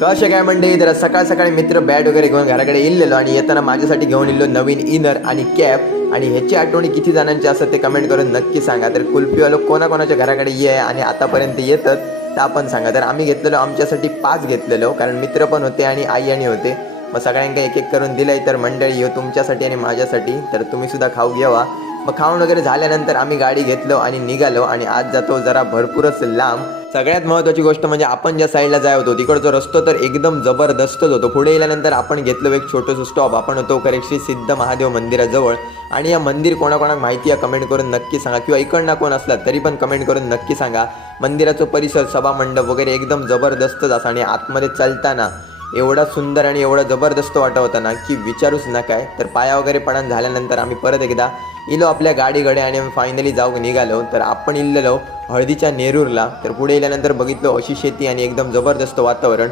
कसे काय मंडळी, तर सकाळ सकाळी मित्र बॅट वगैरे घेऊन घराकडे इल्लेलो आणि येताना माझ्यासाठी घेऊन इल्लो नवीन इनर आणि कॅप. आणि ह्याची आठवणी किती जणांची असतात ते कमेंट करून नक्की सांगा. तर कुल्फीवालो कोणाकोणाच्या घराकडे ये आणि आतापर्यंत येतात तर आपण सांगा. तर आम्ही घेतलेलो आमच्यासाठी 5 घेतलेलो, कारण मित्र पण होते आणि आई आणि होते. मग सगळ्यांना एक एक करून दिलंय. तर मंडळी हो तुमच्यासाठी आणि माझ्यासाठी, तर तुम्ही सुद्धा खाऊ घ्यावा. मग खाऊन वगैरे झाल्यानंतर आम्ही गाडी घेतलो आणि निघालो. आणि आज जातो जरा भरपूरच लांब. सगळ्यात महत्त्वाची गोष्ट म्हणजे आपण ज्या साईडला जाय होतो तिकडचा रस्तो तर एकदम जबरदस्तच होतो. पुढे गेल्यानंतर आपण घेतलं एक छोटंसं स्टॉप. आपण होतो करेक्ट श्री सिद्ध महादेव मंदिराजवळ. आणि या मंदिर कोणाकोणाक माहिती आहे कमेंट करून नक्की सांगा, किंवा इकडनं कोण असला तरी पण कमेंट करून नक्की सांगा. मंदिराचं परिसर, सभामंडप वगैरे एकदम जबरदस्तच असा. आणि आतमध्ये चालताना एवढा सुंदर आणि एवढा जबरदस्त वाटत होता ना की विचारूच नका. तर पाया वगैरे पडून झाल्यानंतर आम्ही परत एकदा इलो आपल्या गाडीकडे आणि आम्ही फायनली जाऊ निघालो. तर आपण इल्लेलो हळदीच्या नेरूरला. तर पुढे गेल्यानंतर बघितलं अशी शेती आणि एकदम जबरदस्त वातावरण.